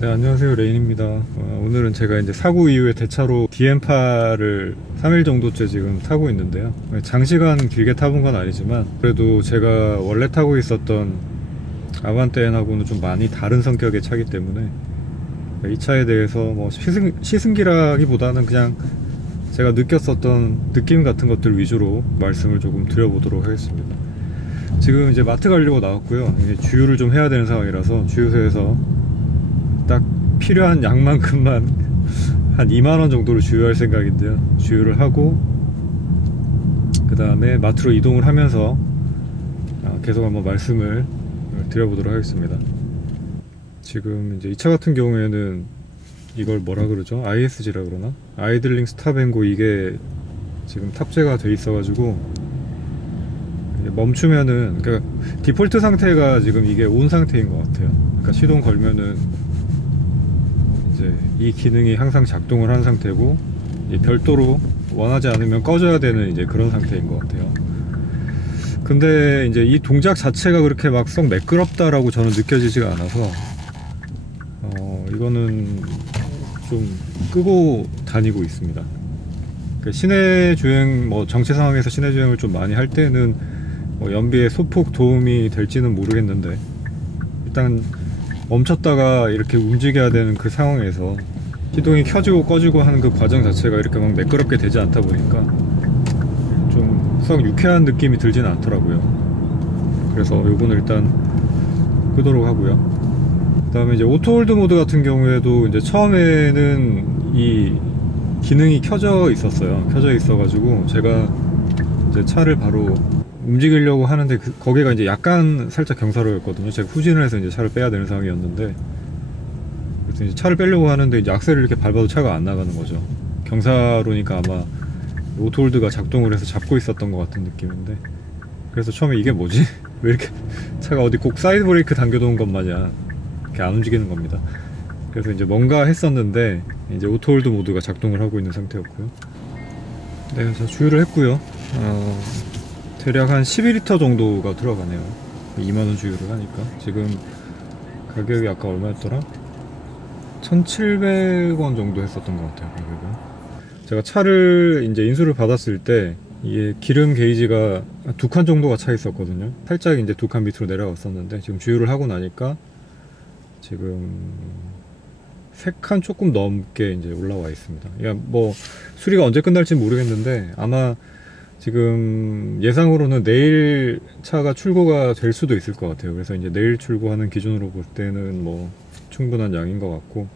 네, 안녕하세요. 레인입니다. 오늘은 제가 이제 사고 이후에 대차로 DM8을 3일 정도째 지금 타고 있는데요. 장시간 길게 타본 건 아니지만 그래도 제가 원래 타고 있었던 아반떼 N하고는 좀 많이 다른 성격의 차기 때문에 이 차에 대해서 뭐 시승기라기보다는 그냥 제가 느꼈었던 느낌 같은 것들 위주로 말씀을 조금 드려보도록 하겠습니다. 지금 이제 마트 가려고 나왔고요. 이제 주유를 좀 해야 되는 상황이라서 주유소에서 딱 필요한 양만큼만 한 2만원 정도를 주유할 생각인데요. 주유를 하고 그 다음에 마트로 이동을 하면서 계속 한번 말씀을 드려보도록 하겠습니다. 지금 이제 이 차 같은 경우에는 이걸 뭐라 그러죠? ISG라 그러나? 아이들링 스탑앤고, 이게 지금 탑재가 돼 있어 가지고 멈추면은, 그러니까 디폴트 상태가 지금 이게 온 상태인 것 같아요. 그러니까 시동 걸면은 이제 이 기능이 항상 작동을 한 상태고, 별도로 원하지 않으면 꺼져야 되는 이제 그런 상태인 것 같아요. 근데 이제 이 동작 자체가 그렇게 막 썩 매끄럽다라고 저는 느껴지지가 않아서 이거는 좀 끄고 다니고 있습니다. 그러니까 시내 주행, 뭐 정체 상황에서 시내 주행을 좀 많이 할 때는 뭐 연비에 소폭 도움이 될지는 모르겠는데, 일단 멈췄다가 이렇게 움직여야 되는 그 상황에서 시동이 켜지고 꺼지고 하는 그 과정 자체가 이렇게 막 매끄럽게 되지 않다 보니까 좀 썩 유쾌한 느낌이 들지는 않더라고요. 그래서 요거는 일단 끄도록 하고요. 그 다음에 이제 오토홀드 모드 같은 경우에도 이제 처음에는 이 기능이 켜져 있었어요. 켜져 있어가지고 제가 이제 차를 바로 움직이려고 하는데 거기가 이제 약간 살짝 경사로였거든요. 제가 후진을 해서 이제 차를 빼야 되는 상황이었는데, 그래서 이제 차를 빼려고 하는데 이제 악셀을 이렇게 밟아도 차가 안 나가는 거죠. 경사로니까 아마 오토홀드가 작동을 해서 잡고 있었던 것 같은 느낌인데, 그래서 처음에 이게 뭐지? 왜 이렇게 차가 어디 꼭 사이드 브레이크 당겨놓은 것 마냥 이렇게 안 움직이는 겁니다. 그래서 이제 뭔가 했었는데 이제 오토홀드 모드가 작동을 하고 있는 상태였고요. 네, 그래서 주유를 했고요. 대략 한 12리터 정도가 들어가네요. 2만원 주유를 하니까. 지금 가격이 아까 얼마였더라? 1,700원 정도 했었던 것 같아요, 가격은. 제가 차를 이제 인수를 받았을 때 이게 기름 게이지가 2칸 정도가 차 있었거든요. 살짝 이제 2칸 밑으로 내려갔었는데, 지금 주유를 하고 나니까 지금 3칸 조금 넘게 이제 올라와 있습니다. 그러니까 뭐 수리가 언제 끝날지 모르겠는데, 아마 지금 예상으로는 내일 차가 출고가 될 수도 있을 것 같아요. 그래서 이제 내일 출고하는 기준으로 볼 때는 뭐 충분한 양인 것 같고,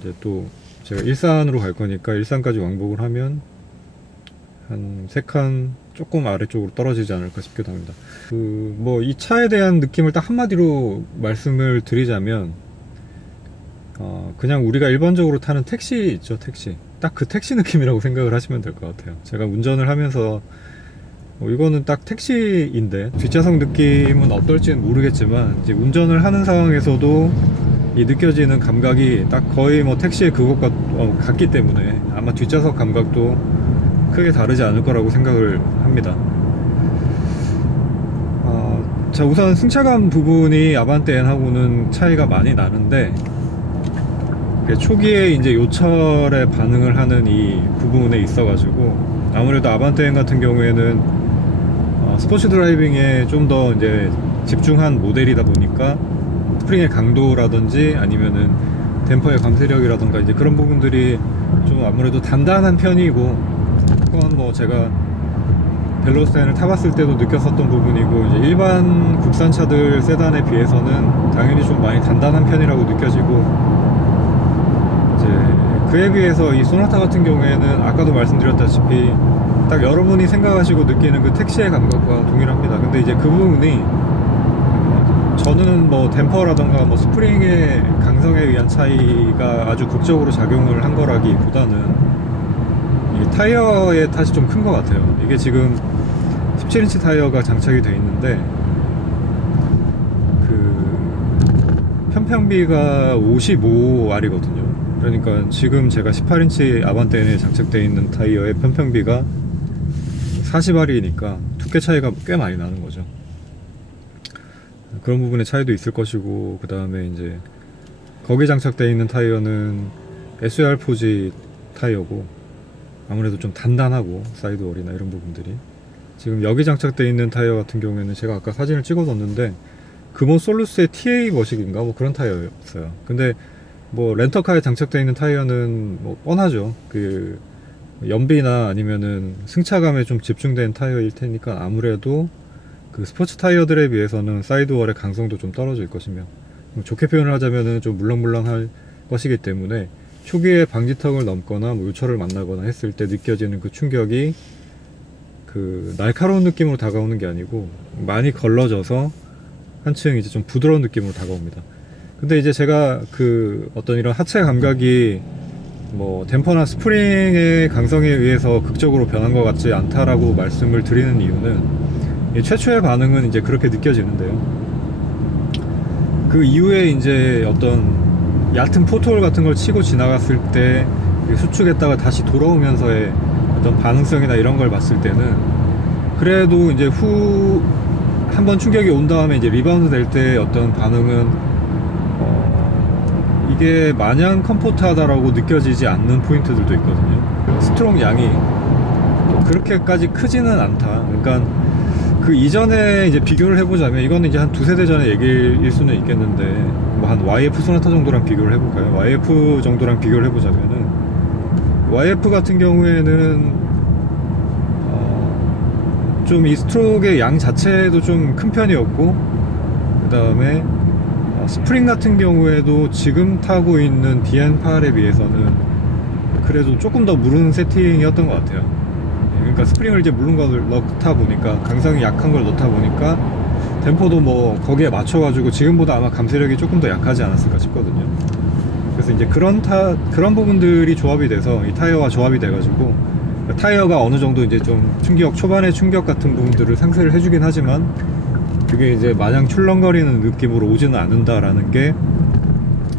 이제 또 제가 일산으로 갈 거니까 일산까지 왕복을 하면 한 3칸 조금 아래쪽으로 떨어지지 않을까 싶기도 합니다. 뭐 이 차에 대한 느낌을 딱 한마디로 말씀을 드리자면, 그냥 우리가 일반적으로 타는 택시 있죠, 택시. 딱 그 택시 느낌이라고 생각을 하시면 될 것 같아요. 제가 운전을 하면서 이거는 딱 택시인데, 뒷좌석 느낌은 어떨지는 모르겠지만 이제 운전을 하는 상황에서도 이 느껴지는 감각이 딱 거의 뭐 택시의 그것과 같기 때문에 아마 뒷좌석 감각도 크게 다르지 않을 거라고 생각을 합니다. 자, 우선 승차감 부분이 아반떼 N하고는 차이가 많이 나는데, 초기에 이제 요철에 반응을 하는 이 부분에 있어가지고 아무래도 아반떼 N 같은 경우에는 스포츠 드라이빙에 좀 더 이제 집중한 모델이다 보니까 스프링의 강도라든지 아니면은 댐퍼의 광세력이라든가 이제 그런 부분들이 좀 아무래도 단단한 편이고, 그건 뭐 제가 벨로스 N을 타봤을 때도 느꼈었던 부분이고, 이제 일반 국산차들 세단에 비해서는 당연히 좀 많이 단단한 편이라고 느껴지고, 그에 비해서 이 소나타 같은 경우에는 아까도 말씀드렸다시피 딱 여러분이 생각하시고 느끼는 그 택시의 감각과 동일합니다. 근데 이제 그 부분이 저는 뭐 댐퍼라던가 뭐 스프링의 강성에 의한 차이가 아주 극적으로 작용을 한 거라기보다는 이 타이어의 탓이 좀 큰 것 같아요. 이게 지금 17인치 타이어가 장착이 되어 있는데 그 편평비가 55R이거든요. 그러니까 지금 제가 18인치 아반떼 N에 장착되어 있는 타이어의 편평비가 40R이니까 두께 차이가 꽤 많이 나는 거죠. 그런 부분의 차이도 있을 것이고, 그 다음에 이제 거기 장착되어 있는 타이어는 SR 포지 타이어고 아무래도 좀 단단하고 사이드월이나 이런 부분들이, 지금 여기 장착되어 있는 타이어 같은 경우에는 제가 아까 사진을 찍어 뒀는데 금호 솔루스의 TA 머식인가 뭐 그런 타이어였어요. 근데 뭐 렌터카에 장착되어 있는 타이어는 뭐 뻔하죠. 그 연비나 아니면은 승차감에 좀 집중된 타이어일 테니까 아무래도 그 스포츠 타이어들에 비해서는 사이드월의 강성도 좀 떨어질 것이며, 좋게 표현을 하자면은 좀 물렁물렁할 것이기 때문에 초기에 방지턱을 넘거나 뭐 요철을 만나거나 했을 때 느껴지는 그 충격이 그 날카로운 느낌으로 다가오는 게 아니고 많이 걸러져서 한층 이제 좀 부드러운 느낌으로 다가옵니다. 근데 이제 제가 그 어떤 이런 하체 감각이 뭐 댐퍼나 스프링의 강성에 의해서 극적으로 변한 것 같지 않다라고 말씀을 드리는 이유는, 최초의 반응은 이제 그렇게 느껴지는데요. 그 이후에 이제 어떤 얕은 포트홀 같은 걸 치고 지나갔을 때 수축했다가 다시 돌아오면서의 어떤 반응성이나 이런 걸 봤을 때는 그래도 이제 후 한번 충격이 온 다음에 이제 리바운드 될 때 어떤 반응은 이게 마냥 컴포트하다라고 느껴지지 않는 포인트들도 있거든요. 스트롱 양이 그렇게까지 크지는 않다. 그러니까 그 이전에 이제 비교를 해보자면, 이거는 이제 한 두세 대 전의 얘기일 수는 있겠는데 뭐 한 YF 소나타 정도랑 비교를 해볼까요? YF 정도랑 비교를 해보자면은 YF 같은 경우에는 좀 이 스트로크의 양 자체도 좀 큰 편이었고, 그 다음에 스프링 같은 경우에도 지금 타고 있는 DN8에 비해서는 그래도 조금 더 무른 세팅이었던 것 같아요. 그러니까 스프링을 이제 무른 걸 넣다 보니까, 강성이 약한 걸 넣다 보니까 댐퍼도 뭐 거기에 맞춰가지고 지금보다 아마 감쇄력이 조금 더 약하지 않았을까 싶거든요. 그래서 이제 그런 부분들이 조합이 돼서 이 타이어와 조합이 돼가지고 타이어가 어느 정도 이제 좀 충격, 초반의 충격 같은 부분들을 상쇄를 해주긴 하지만 그게 이제 마냥 출렁거리는 느낌으로 오지는 않는다라는 게,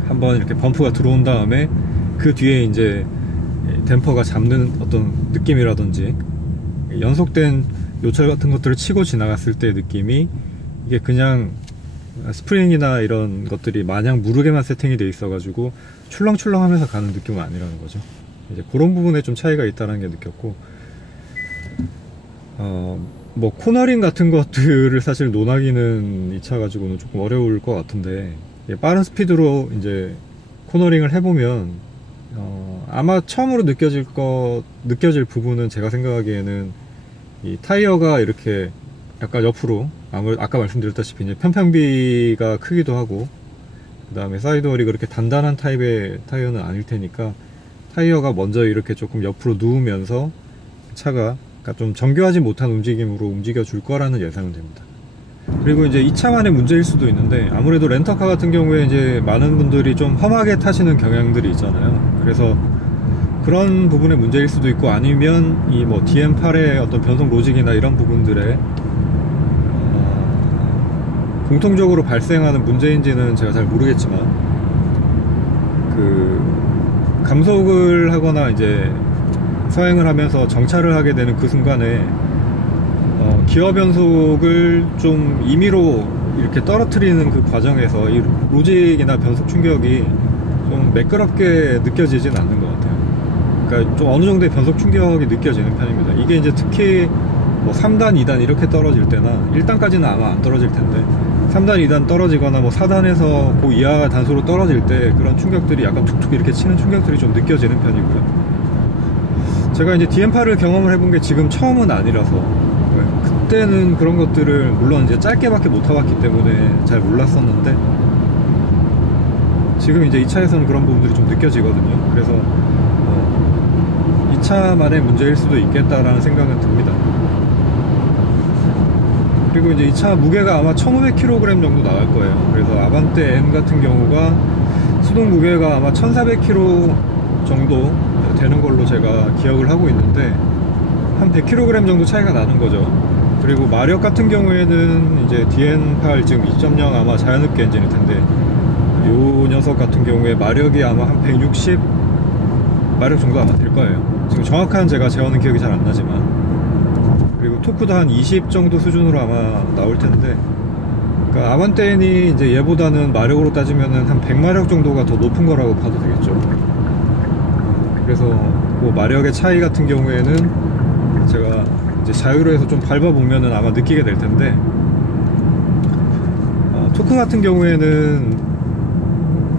한번 이렇게 범프가 들어온 다음에 그 뒤에 이제 댐퍼가 잡는 어떤 느낌이라든지 연속된 요철 같은 것들을 치고 지나갔을 때의 느낌이, 이게 그냥 스프링이나 이런 것들이 마냥 무르게만 세팅이 돼 있어 가지고 출렁출렁 하면서 가는 느낌은 아니라는 거죠. 이제 그런 부분에 좀 차이가 있다는 게 느꼈고, 뭐 코너링 같은 것들을 사실 논하기는 이 차 가지고는 조금 어려울 것 같은데, 빠른 스피드로 이제 코너링을 해보면 아마 처음으로 느껴질 부분은, 제가 생각하기에는 이 타이어가 이렇게 약간 옆으로, 아까 말씀드렸다시피 이제 편평비가 크기도 하고, 그 다음에 사이드월이 그렇게 단단한 타입의 타이어는 아닐 테니까 타이어가 먼저 이렇게 조금 옆으로 누우면서 차가 좀 정교하지 못한 움직임으로 움직여 줄 거라는 예상은 됩니다. 그리고 이제 이 차만의 문제일 수도 있는데, 아무래도 렌터카 같은 경우에 이제 많은 분들이 좀 험하게 타시는 경향들이 있잖아요. 그래서 그런 부분의 문제일 수도 있고, 아니면 이 뭐 DM8의 어떤 변속 로직이나 이런 부분들에 공통적으로 발생하는 문제인지는 제가 잘 모르겠지만, 그 감속을 하거나 이제 서행을 하면서 정차를 하게 되는 그 순간에 기어 변속을 좀 임의로 이렇게 떨어뜨리는 그 과정에서 이 로직이나 변속 충격이 좀 매끄럽게 느껴지진 않는 것 같아요. 그러니까 좀 어느 정도의 변속 충격이 느껴지는 편입니다. 이게 이제 특히 뭐 3단, 2단 이렇게 떨어질 때나 1단까지는 아마 안 떨어질 텐데 3단, 2단 떨어지거나 뭐 4단에서 그 이하 단소로 떨어질 때 그런 충격들이 약간 툭툭 이렇게 치는 충격들이 좀 느껴지는 편이고요. 제가 이제 DM8을 경험을 해본 게 지금 처음은 아니라서, 그때는 그런 것들을 물론 이제 짧게밖에 못 타봤기 때문에 잘 몰랐었는데, 지금 이제 이 차에서는 그런 부분들이 좀 느껴지거든요. 그래서 이 차만의 문제일 수도 있겠다라는 생각은 듭니다. 그리고 이제 이 차 무게가 아마 1500kg 정도 나갈 거예요. 그래서 아반떼 N 같은 경우가 수동 무게가 아마 1400kg 정도 되는 걸로 제가 기억을 하고 있는데, 한 100kg 정도 차이가 나는 거죠. 그리고 마력 같은 경우에는 이제 DN8 지금 2.0 아마 자연흡기 엔진일 텐데, 요 녀석 같은 경우에 마력이 아마 한 160 마력 정도 아마 될 거예요. 지금 정확한 제가 재어는 기억이 잘 안 나지만, 그리고 토크도 한 20 정도 수준으로 아마 나올 텐데, 그러니까 아반떼인이 이제 얘보다는 마력으로 따지면은 한 100마력 정도가 더 높은 거라고 봐도 되겠죠. 그래서 그 마력의 차이 같은 경우에는 제가 이제 자유로에서 좀 밟아보면은 아마 느끼게 될 텐데, 토크 같은 경우에는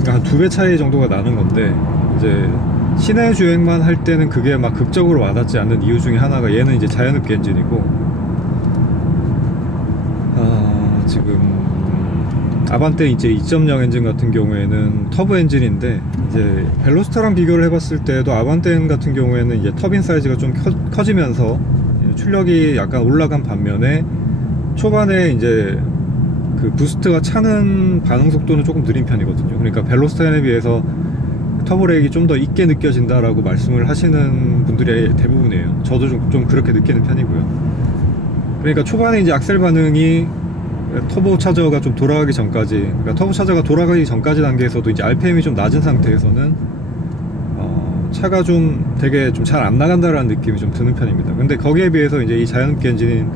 한 2배 차이 정도가 나는 건데, 이제 시내 주행만 할 때는 그게 막 극적으로 와닿지 않는 이유 중에 하나가, 얘는 이제 자연흡기 엔진이고, 지금 아반떼 이제 2.0 엔진 같은 경우에는 터보 엔진인데, 이제 벨로스타랑 비교를 해봤을 때도 아반떼 같은 경우에는 이제 터빈 사이즈가 좀 커지면서 출력이 약간 올라간 반면에 초반에 이제 그 부스트가 차는 반응 속도는 조금 느린 편이거든요. 그러니까 벨로스타인에 비해서 터보렉이 좀 더 있게 느껴진다라고 말씀을 하시는 분들이 대부분이에요. 저도 좀 그렇게 느끼는 편이고요. 그러니까 초반에 이제 악셀 반응이 터보 차저가 좀 돌아가기 전까지, 그러니까 터보 차저가 돌아가기 전까지 단계에서도 이제 RPM이 좀 낮은 상태에서는 차가 좀 되게 좀 잘 안 나간다라는 느낌이 좀 드는 편입니다. 근데 거기에 비해서 이제 이 자연흡기 엔진인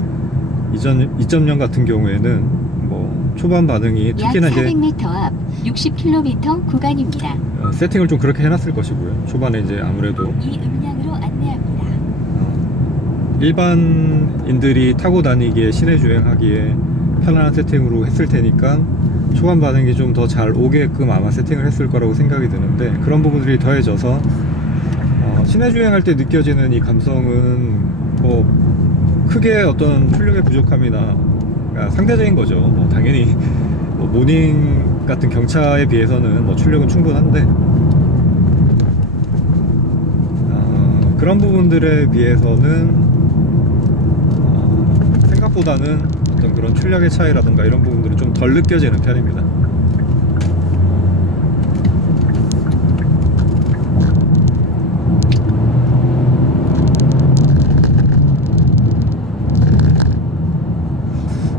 2.0 같은 경우에는 뭐 초반 반응이 특히나 약 400m 이제 앞 60km 구간입니다. 세팅을 좀 그렇게 해놨을 것이고요. 초반에 이제 아무래도 이 음량으로 안내합니다. 일반인들이 타고 다니기에 시내 주행하기에 편안한 세팅으로 했을 테니까 초반 반응이 좀 더 잘 오게끔 아마 세팅을 했을 거라고 생각이 드는데, 그런 부분들이 더해져서 시내 주행할 때 느껴지는 이 감성은 뭐 크게 어떤 출력의 부족함이나, 그러니까 상대적인 거죠. 뭐 당연히 뭐 모닝 같은 경차에 비해서는 뭐 출력은 충분한데, 그런 부분들에 비해서는 생각보다는 어떤 그런 출력의 차이라든가 이런 부분들은 좀 덜 느껴지는 편입니다.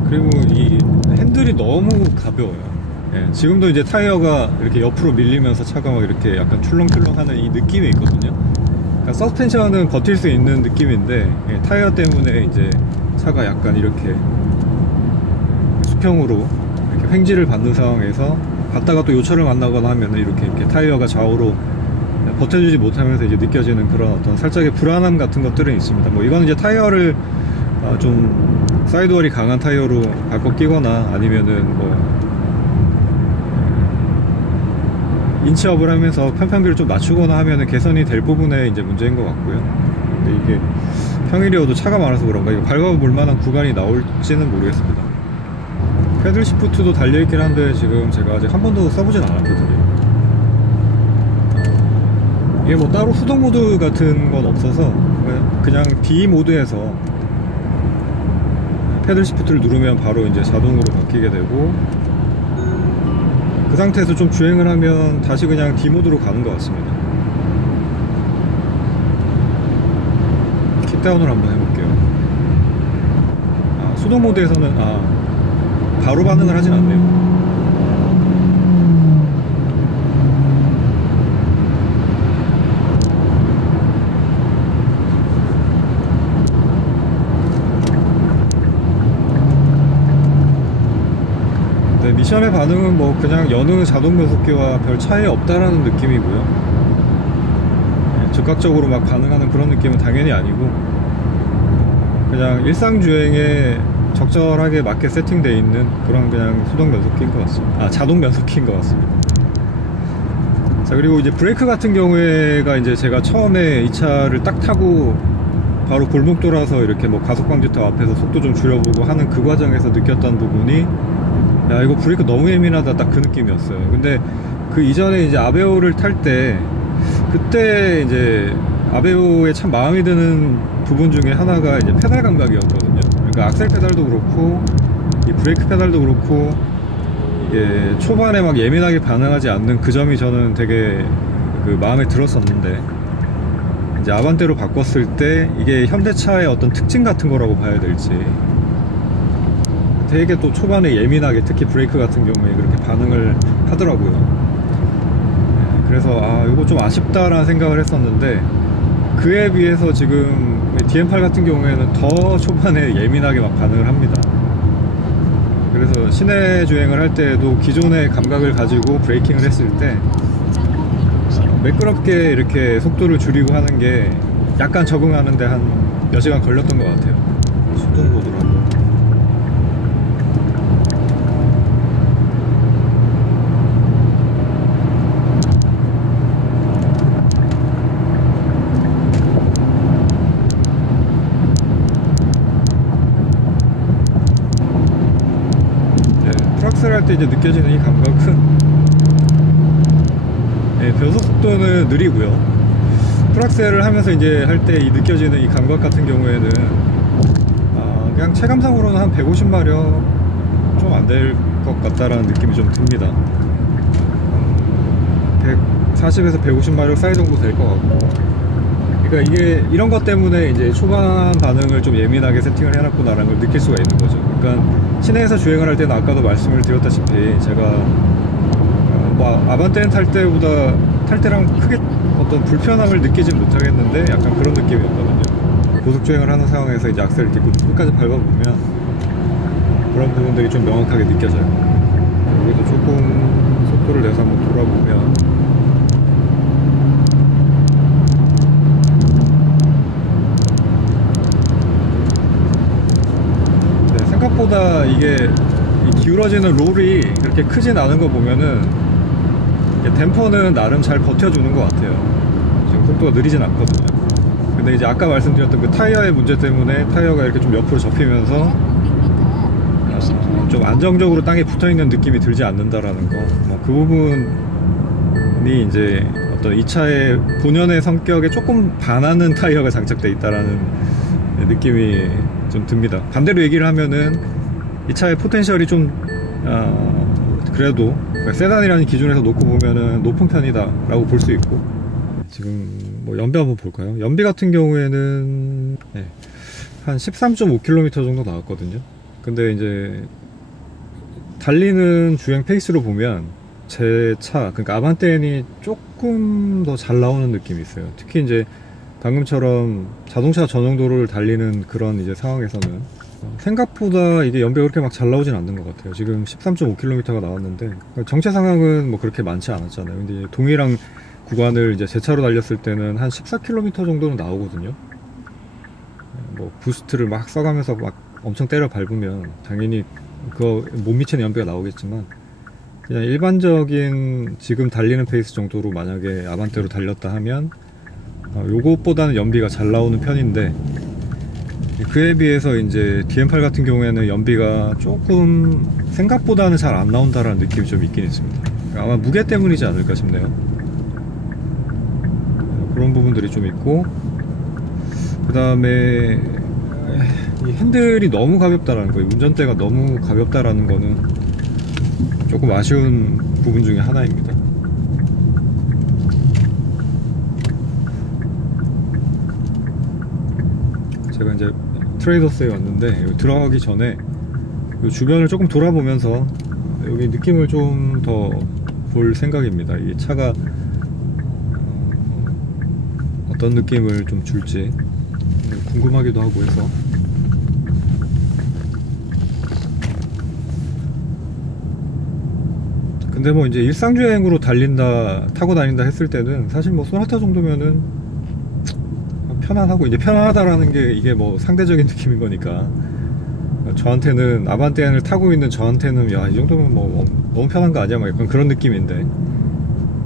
그리고 이 핸들이 너무 가벼워요. 예, 지금도 이제 타이어가 이렇게 옆으로 밀리면서 차가 막 이렇게 약간 출렁출렁 하는 이 느낌이 있거든요. 그러니까 서스펜션은 버틸 수 있는 느낌인데, 예, 타이어 때문에 이제 차가 약간 이렇게 수평으로 이렇게 횡지를 받는 상황에서 갔다가 또 요철을 만나거나 하면 이렇게 타이어가 좌우로 버텨주지 못하면서 이제 느껴지는 그런 어떤 살짝의 불안함 같은 것들은 있습니다. 뭐 이거는 이제 타이어를 좀 사이드월이 강한 타이어로 바꿔 끼거나 아니면은 뭐 인치업을 하면서 편평기를 좀 낮추거나 하면은 개선이 될 부분에 이제 문제인 것 같고요. 근데 이게 평일이어도 차가 많아서 그런가 이거 밟아볼 만한 구간이 나올지는 모르겠습니다. 패들 시프트도 달려있긴 한데 지금 제가 아직 한 번도 써보진 않았거든요. 이게 뭐 따로 수동 모드 같은 건 없어서 그냥 D 모드에서 패들 시프트를 누르면 바로 이제 자동으로 바뀌게 되고, 그 상태에서 좀 주행을 하면 다시 그냥 D 모드로 가는 것 같습니다. 킥다운을 한번 해볼게요. 수동 모드에서는 바로 반응을 하진 않네요. 네, 미션의 반응은 뭐 그냥 여느 자동 변속기와 별 차이 없다라는 느낌이고요. 네, 즉각적으로 막 반응하는 그런 느낌은 당연히 아니고, 그냥 일상 주행에 적절하게 맞게 세팅되어 있는 그런 그냥 수동 변속기인 것 같습니다. 자동 변속기인 것 같습니다. 자, 그리고 이제 브레이크 같은 경우에가 이제 제가 처음에 이 차를 딱 타고 바로 골목 돌아서 이렇게 뭐 가속 방지턱 앞에서 속도 좀 줄여보고 하는 그 과정에서 느꼈던 부분이, 야 이거 브레이크 너무 예민하다, 딱 그 느낌이었어요. 근데 그 이전에 이제 아베오를 탈 때, 그때 이제 아베오에 참 마음에 드는 부분 중에 하나가 이제 페달 감각이었거든요. 그러니까 악셀 페달도 그렇고 이 브레이크 페달도 그렇고 이게 초반에 막 예민하게 반응하지 않는 그 점이 저는 되게 그 마음에 들었었는데, 이제 아반떼로 바꿨을 때 이게 현대차의 어떤 특징 같은 거라고 봐야 될지, 되게 또 초반에 예민하게 특히 브레이크 같은 경우에 그렇게 반응을 하더라고요. 그래서 이거 좀 아쉽다라는 생각을 했었는데, 그에 비해서 지금 DM8 같은 경우에는 더 초반에 예민하게 막 반응을 합니다. 그래서 시내 주행을 할 때도 기존의 감각을 가지고 브레이킹을 했을 때 매끄럽게 이렇게 속도를 줄이고 하는 게 약간 적응하는데 한 몇 시간 걸렸던 것 같아요. 수동 모드로 한번. 트락스를 할 때 이제 느껴지는 이 감각은 변속 속도는 느리고요. 프락셀을 하면서 이제 할 때 느껴지는 이 감각 같은 경우에는 그냥 체감상으로는 한 150마력 좀 안 될 것 같다라는 느낌이 좀 듭니다. 140에서 150마력 사이 정도 될 것 같고, 그러니까 이게 이런 것 때문에 이제 초반 반응을 좀 예민하게 세팅을 해놨구나라는 걸 느낄 수가 있는 거죠. 그러니까 시내에서 주행을 할 때는 아까도 말씀을 드렸다시피 제가 뭐 아반떼는 탈 때랑 크게 어떤 불편함을 느끼진 못하겠는데 약간 그런 느낌이었거든요. 고속주행을 하는 상황에서 이제 악셀을 이렇게 끝까지 밟아보면 그런 부분들이 좀 명확하게 느껴져요. 여기도 조금 속도를 내서 한번 돌아보면 네, 생각보다 이게 기울어지는 롤이 그렇게 크진 않은 거 보면은 댐퍼는 나름 잘 버텨주는 것 같아요. 지금 속도가 느리진 않거든요. 근데 이제 아까 말씀드렸던 그 타이어의 문제 때문에 타이어가 이렇게 좀 옆으로 접히면서 좀 안정적으로 땅에 붙어있는 느낌이 들지 않는다라는 거, 그 부분이 이제 어떤 이 차의 본연의 성격에 조금 반하는 타이어가 장착되어 있다라는 느낌이 좀 듭니다. 반대로 얘기를 하면은 이 차의 포텐셜이 좀 그래도 세단이라는 기준에서 놓고 보면은 높은 편이다 라고 볼 수 있고, 지금 뭐 연비 한번 볼까요? 연비 같은 경우에는 한 13.5km 정도 나왔거든요. 근데 이제 달리는 주행 페이스로 보면 제 차, 그러니까 아반떼엔이 조금 더 잘 나오는 느낌이 있어요. 특히 이제 방금처럼 자동차 전용도로를 달리는 그런 이제 상황에서는 생각보다 이게 연비가 그렇게 막 잘 나오진 않는 것 같아요. 지금 13.5km가 나왔는데 정체 상황은 뭐 그렇게 많지 않았잖아요. 근데 이제 동일한 구간을 이제 제 차로 달렸을 때는 한 14km 정도는 나오거든요. 뭐 부스트를 막 써가면서 막 엄청 때려 밟으면 당연히 그거 못 미치는 연비가 나오겠지만, 그냥 일반적인 지금 달리는 페이스 정도로 만약에 아반떼로 달렸다 하면 요것보다는 연비가 잘 나오는 편인데, 그에 비해서 이제 DM8 같은 경우에는 연비가 조금 생각보다는 잘 안 나온다라는 느낌이 좀 있긴 있습니다. 아마 무게 때문이지 않을까 싶네요. 그런 부분들이 좀 있고, 그 다음에 이 핸들이 너무 가볍다라는 거예요. 운전대가 너무 가볍다라는 거는 조금 아쉬운 부분 중에 하나입니다. 제가 이제 트레이더스에 왔는데 여기 들어가기 전에 주변을 조금 돌아보면서 여기 느낌을 좀 더 볼 생각입니다. 이 차가 어떤 느낌을 좀 줄지 궁금하기도 하고 해서. 근데 뭐 이제 일상주행으로 타고 다닌다 했을 때는 사실 뭐 소나타 정도면은 편안하고, 이제 편안하다라는 게 이게 뭐 상대적인 느낌인 거니까, 저한테는 아반떼엔을 타고 있는 저한테는 야, 이 정도면 뭐 너무 편한 거 아니야? 막 약간 그런 느낌인데,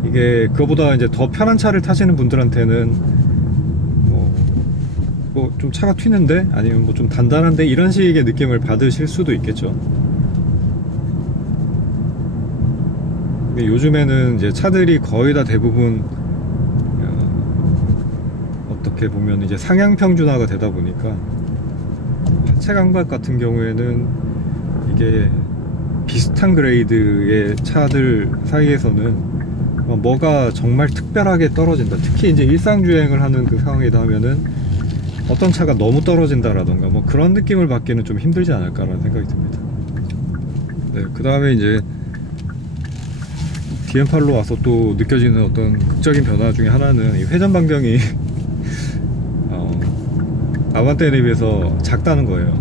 이게 그거보다 이제 더 편한 차를 타시는 분들한테는 뭐 좀 차가 튀는데, 아니면 뭐 좀 단단한데, 이런 식의 느낌을 받으실 수도 있겠죠. 근데 요즘에는 이제 차들이 거의 다 대부분 어떻게 보면 이제 상향 평준화가 되다 보니까 하체 강박 같은 경우에는 이게 비슷한 그레이드의 차들 사이에서는 뭐가 정말 특별하게 떨어진다, 특히 이제 일상주행을 하는 그 상황이다 하면은 어떤 차가 너무 떨어진다라던가 뭐 그런 느낌을 받기는 좀 힘들지 않을까라는 생각이 듭니다. 네, 그 다음에 이제 DM8로 와서 또 느껴지는 어떤 극적인 변화 중에 하나는 이 회전 반경이 아반떼에 비해서 작다는 거예요.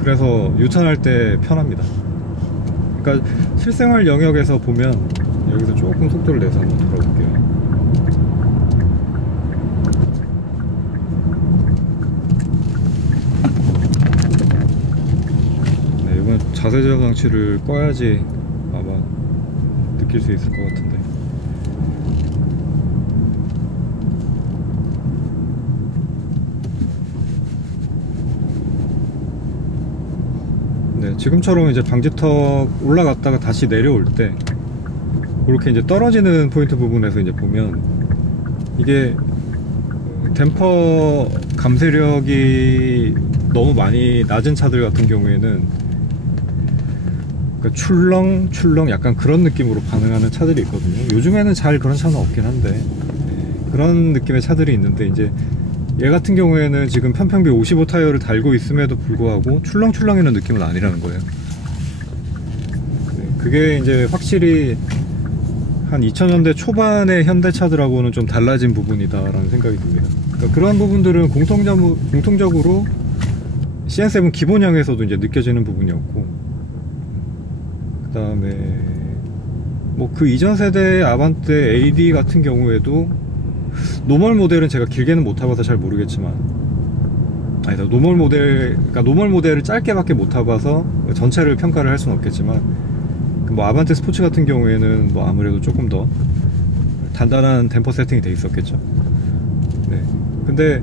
그래서 유턴할 때 편합니다. 그러니까 실생활 영역에서 보면 여기서 조금 속도를 내서 한번 돌아볼게요. 네, 이건 자세 제어 장치를 꺼야지 아마 느낄 수 있을 것 같은데. 네, 지금처럼 이제 방지턱 올라갔다가 다시 내려올 때 그렇게 이제 떨어지는 포인트 부분에서 이제 보면 이게 댐퍼 감쇄력이 너무 많이 낮은 차들 같은 경우에는 그러니까 출렁출렁 약간 그런 느낌으로 반응하는 차들이 있거든요. 요즘에는 잘 그런 차는 없긴 한데 그런 느낌의 차들이 있는데, 이제 얘 같은 경우에는 지금 편평비 55 타이어를 달고 있음에도 불구하고 출렁출렁이는 느낌은 아니라는 거예요. 그게 이제 확실히 한 2000년대 초반의 현대차들하고는 좀 달라진 부분이다라는 생각이 듭니다. 그러니까 그런 부분들은 공통적으로 CN7 기본형에서도 이제 느껴지는 부분이었고, 그 다음에 뭐 그 이전 세대의 아반떼 AD 같은 경우에도 노멀 모델은 제가 길게는 못 타봐서 잘 모르겠지만, 아니다, 노멀 모델을 짧게밖에 못 타봐서 전체를 평가를 할 수는 없겠지만, 뭐 아반떼 스포츠 같은 경우에는 뭐 아무래도 조금 더 단단한 댐퍼 세팅이 돼 있었겠죠. 네. 근데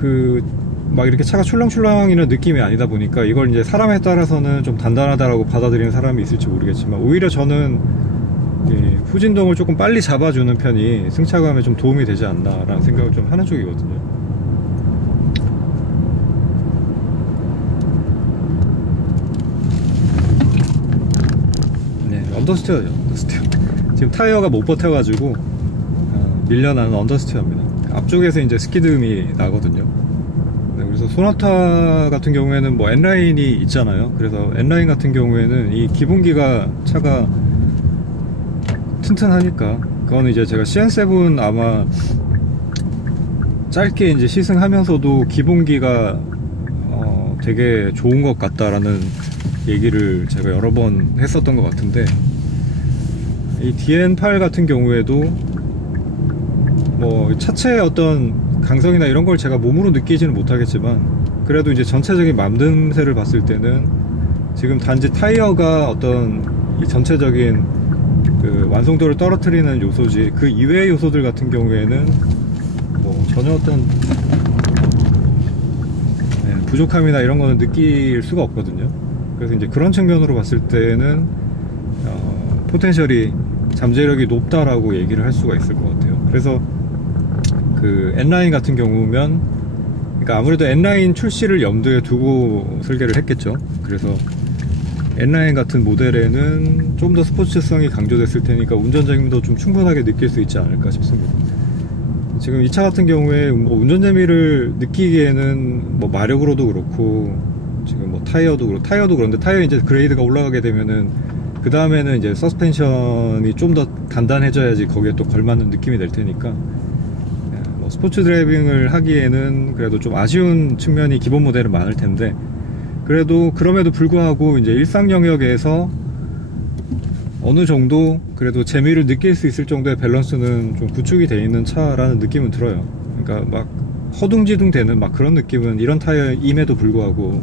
그 막 이렇게 차가 출렁출렁이는 느낌이 아니다 보니까 이걸 이제 사람에 따라서는 좀 단단하다라고 받아들이는 사람이 있을지 모르겠지만, 오히려 저는 후진동을 조금 빨리 잡아주는 편이 승차감에 좀 도움이 되지 않나 라는 생각을 좀 하는 쪽이거든요. 네, 언더스티어죠, 언더스티어. 지금 타이어가 못 버텨가지고 밀려나는 언더스티어입니다. 앞쪽에서 이제 스키드음이 나거든요. 네, 그래서 소나타 같은 경우에는 뭐 N라인이 있잖아요. 그래서 N라인 같은 경우에는 이 기본기가 차가 튼튼하니까, 그거는 이제 제가 CN7 아마 짧게 이제 시승하면서도 기본기가 되게 좋은 것 같다라는 얘기를 제가 여러 번 했었던 것 같은데, 이 DN8 같은 경우에도 뭐 차체의 어떤 강성이나 이런 걸 제가 몸으로 느끼지는 못하겠지만, 그래도 이제 전체적인 만듦새를 봤을 때는 지금 단지 타이어가 어떤 이 전체적인 그 완성도를 떨어뜨리는 요소지, 그 이외의 요소들 같은 경우에는 뭐 전혀 어떤 부족함이나 이런 거는 느낄 수가 없거든요. 그래서 이제 그런 측면으로 봤을 때는 포텐셜이, 잠재력이 높다라고 얘기를 할 수가 있을 것 같아요. 그래서 그 N라인 같은 경우면, 그러니까 아무래도 N라인 출시를 염두에 두고 설계를 했겠죠. 그래서 N라인 같은 모델에는 좀 더 스포츠성이 강조됐을 테니까 운전재미도 좀 충분하게 느낄 수 있지 않을까 싶습니다. 지금 이 차 같은 경우에 뭐 운전재미를 느끼기에는 뭐 마력으로도 그렇고, 지금 뭐 타이어도 그런데, 타이어 이제 그레이드가 올라가게 되면은 그 다음에는 이제 서스펜션이 좀 더 단단해져야지 거기에 또 걸맞는 느낌이 될 테니까, 뭐 스포츠 드라이빙을 하기에는 그래도 좀 아쉬운 측면이 기본 모델은 많을 텐데, 그래도 그럼에도 불구하고 이제 일상 영역에서 어느 정도 그래도 재미를 느낄 수 있을 정도의 밸런스는 좀 구축이 되어 있는 차라는 느낌은 들어요. 그러니까 막 허둥지둥 되는 막 그런 느낌은 이런 타이어임에도 불구하고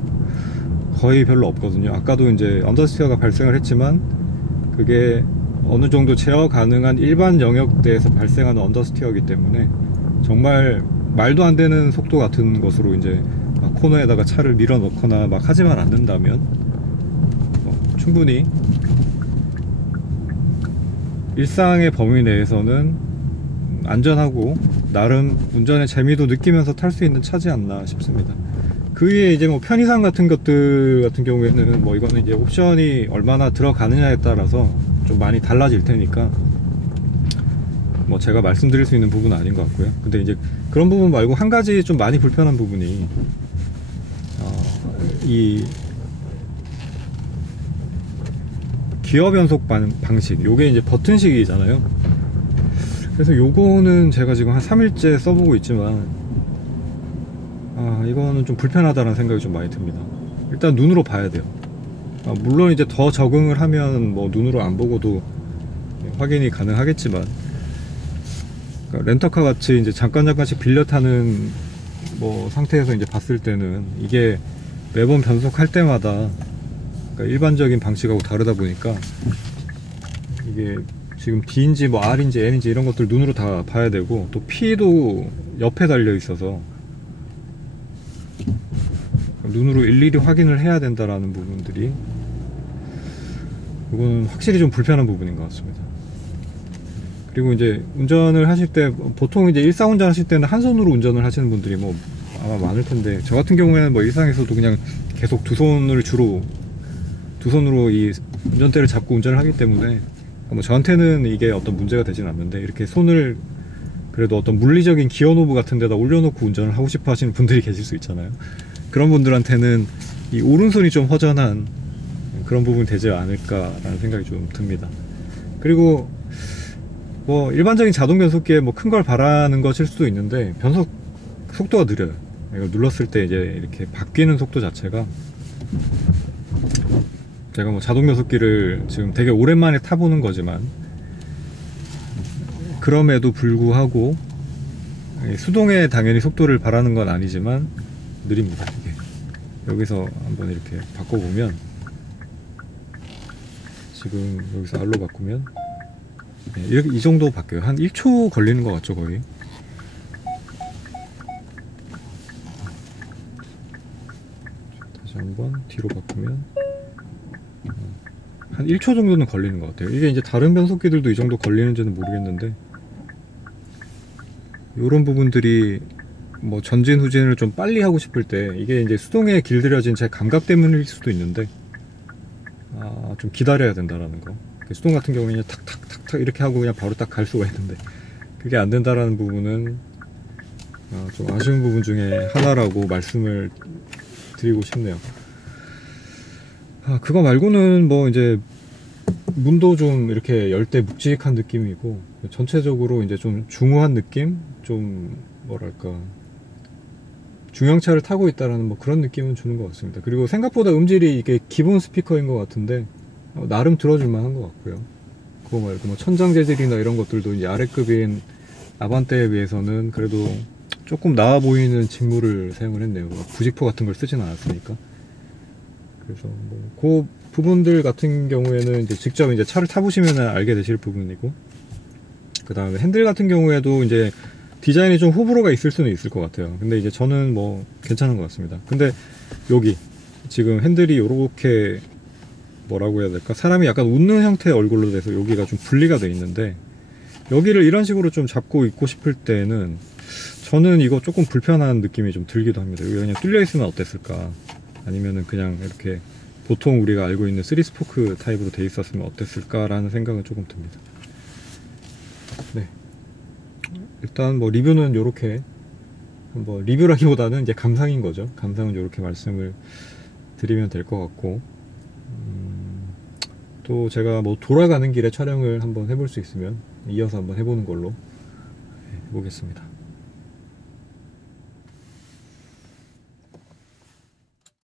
거의 별로 없거든요. 아까도 이제 언더스티어가 발생을 했지만 그게 어느 정도 제어 가능한 일반 영역대에서 발생하는 언더스티어이기 때문에 정말 말도 안 되는 속도 같은 것으로 이제 막 코너에다가 차를 밀어 넣거나 막 하지만 않는다면 충분히 일상의 범위 내에서는 안전하고 나름 운전의 재미도 느끼면서 탈 수 있는 차지 않나 싶습니다. 그 위에 이제 뭐 편의상 같은 것들 같은 경우에는 뭐 이거는 이제 옵션이 얼마나 들어가느냐에 따라서 좀 많이 달라질 테니까 뭐 제가 말씀드릴 수 있는 부분은 아닌 것 같고요. 근데 이제 그런 부분 말고 한 가지 좀 많이 불편한 부분이 이 기어 변속 방식, 요게 이제 버튼식이잖아요. 그래서 요거는 제가 지금 한 3일째 써보고 있지만 이거는 좀 불편하다는 생각이 좀 많이 듭니다. 일단 눈으로 봐야 돼요. 물론 이제 더 적응을 하면 뭐 눈으로 안 보고도 확인이 가능하겠지만, 그러니까 렌터카 같이 이제 잠깐씩 빌려 타는 뭐 상태에서 이제 봤을 때는 이게 매번 변속할 때마다, 그러니까 일반적인 방식하고 다르다 보니까 이게 지금 D인지 뭐 R인지 N인지 이런 것들 눈으로 다 봐야 되고, 또 P도 옆에 달려 있어서 눈으로 일일이 확인을 해야 된다라는 부분들이, 이건 확실히 좀 불편한 부분인 것 같습니다. 그리고 이제 운전을 하실 때, 보통 이제 일상 운전 하실 때는 한 손으로 운전을 하시는 분들이 뭐 아마 많을 텐데, 저 같은 경우에는 뭐 일상에서도 그냥 계속 두 손으로 이 운전대를 잡고 운전을 하기 때문에 뭐 저한테는 이게 어떤 문제가 되진 않는데, 이렇게 손을 그래도 어떤 물리적인 기어 노브 같은 데다 올려놓고 운전을 하고 싶어 하시는 분들이 계실 수 있잖아요. 그런 분들한테는 이 오른손이 좀 허전한 그런 부분이 되지 않을까라는 생각이 좀 듭니다. 그리고 뭐 일반적인 자동 변속기에 뭐 큰 걸 바라는 것일 수도 있는데, 변속 속도가 느려요. 이거 눌렀을 때 이제 이렇게 바뀌는 속도 자체가, 제가 뭐 자동 변속기를 지금 되게 오랜만에 타보는 거지만, 그럼에도 불구하고 수동에 당연히 속도를 바라는 건 아니지만 느립니다. 이게 여기서 한번 이렇게 바꿔보면, 지금 여기서 R로 바꾸면 이렇게 이 정도 바뀌어요. 한 1초 걸리는 것 같죠, 거의. 다시 한번 뒤로 바꾸면 한 1초 정도는 걸리는 것 같아요. 이게 이제 다른 변속기들도 이 정도 걸리는지는 모르겠는데, 이런 부분들이 뭐 전진 후진을 좀 빨리 하고 싶을 때, 이게 이제 수동에 길들여진 제 감각 때문일 수도 있는데, 좀 기다려야 된다라는 거. 수동 같은 경우는 탁탁탁탁 이렇게 하고 그냥 바로 딱 갈 수가 있는데, 그게 안 된다라는 부분은 좀 아쉬운 부분 중에 하나라고 말씀을 드리고 싶네요. 그거 말고는 뭐 이제 문도 좀 이렇게 열 때 묵직한 느낌이고, 전체적으로 이제 좀 중후한 느낌? 좀 뭐랄까, 중형차를 타고 있다라는 뭐 그런 느낌은 주는 것 같습니다. 그리고 생각보다 음질이 이게 기본 스피커인 것 같은데, 나름 들어줄만 한 것 같고요. 그거 말고 뭐 천장 재질이나 이런 것들도 이제 아래급인 아반떼에 비해서는 그래도 조금 나아 보이는 직물을 사용을 했네요. 부직포 같은 걸 쓰진 않았으니까. 그래서 뭐 그 부분들 같은 경우에는 이제 직접 이제 차를 타보시면 알게 되실 부분이고, 그 다음에 핸들 같은 경우에도 이제 디자인이 좀 호불호가 있을 수는 있을 것 같아요. 근데 이제 저는 뭐 괜찮은 것 같습니다. 근데 여기 지금 핸들이 이렇게, 뭐라고 해야 될까, 사람이 약간 웃는 형태의 얼굴로 돼서 여기가 좀 분리가 돼 있는데, 여기를 이런 식으로 좀 잡고 있고 싶을 때는 저는 이거 조금 불편한 느낌이 좀 들기도 합니다. 여기 그냥 뚫려 있으면 어땠을까, 아니면은 그냥 이렇게 보통 우리가 알고 있는 3스포크 타입으로 돼 있었으면 어땠을까 라는 생각은 조금 듭니다. 네, 일단 뭐 리뷰는 요렇게, 뭐 리뷰라기보다는 이제 감상인 거죠. 감상은 요렇게 말씀을 드리면 될 것 같고, 또 제가 뭐 돌아가는 길에 촬영을 한번 해볼 수 있으면 이어서 한번 해보는 걸로 해보겠습니다.